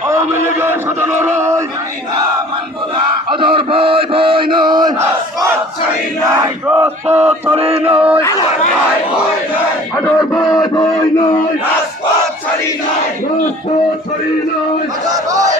আওয়ামী লীগের সাদা লড়াই আধার ভাই ভাই নয় রাজপথ ছাড়ি নয় আধার ভাই নয় রাজপথ নয় লড়াই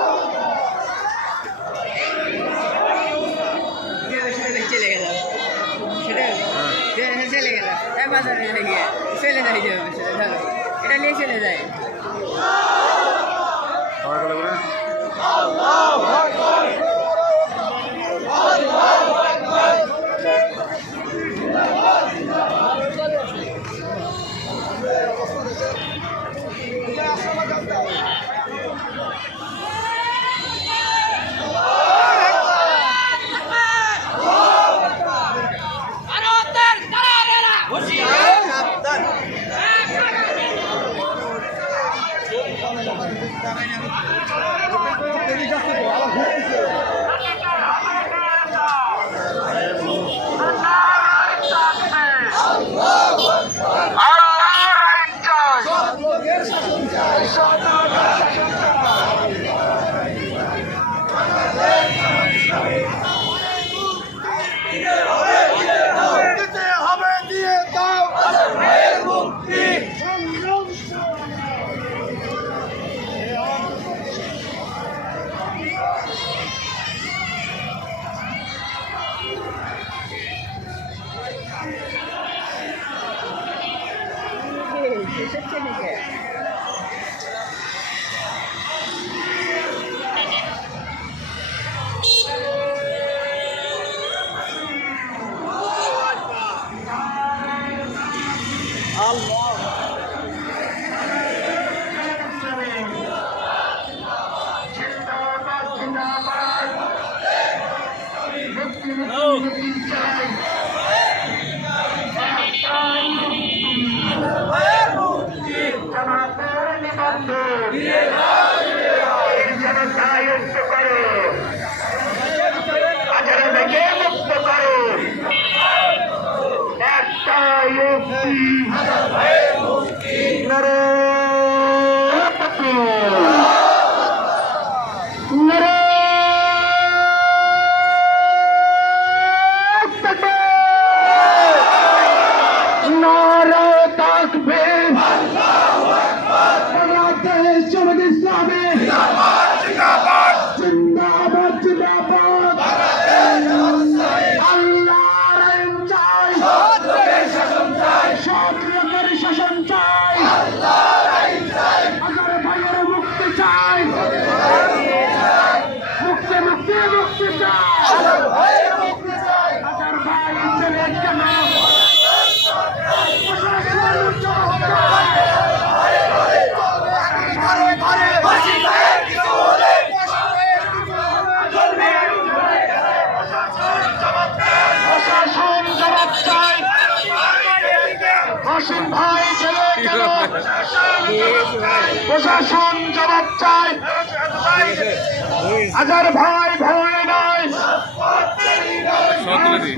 বাজারে যাই গিয়ে চলে যাই যাবে এটা নিয়ে চলে যায়। এসেছে মুক্তি করো আজারা থেকে মুক্ত করো একটাই মুক্তি নরে তকবীর। নরে তকবীর। নারে তাকবীর বাংলাদেশ জামাত ইসলামী জিন্দাবাদ জিন্দাবাদ আল্লাহর আইন চাই সক্রিয়তার শাসন চাই হাজার ভাইয়ের মুক্তি চাই মুক্তি মুক্তি মুক্তি চাই হাজার ভাই চলে কেন প্রশাসন চলে প্রশাসন জবাব চাই হাসিম ভাই কেন প্রশাসন জবাব চাই। হাজার ভাই ভয় নয় বাংলাদেশ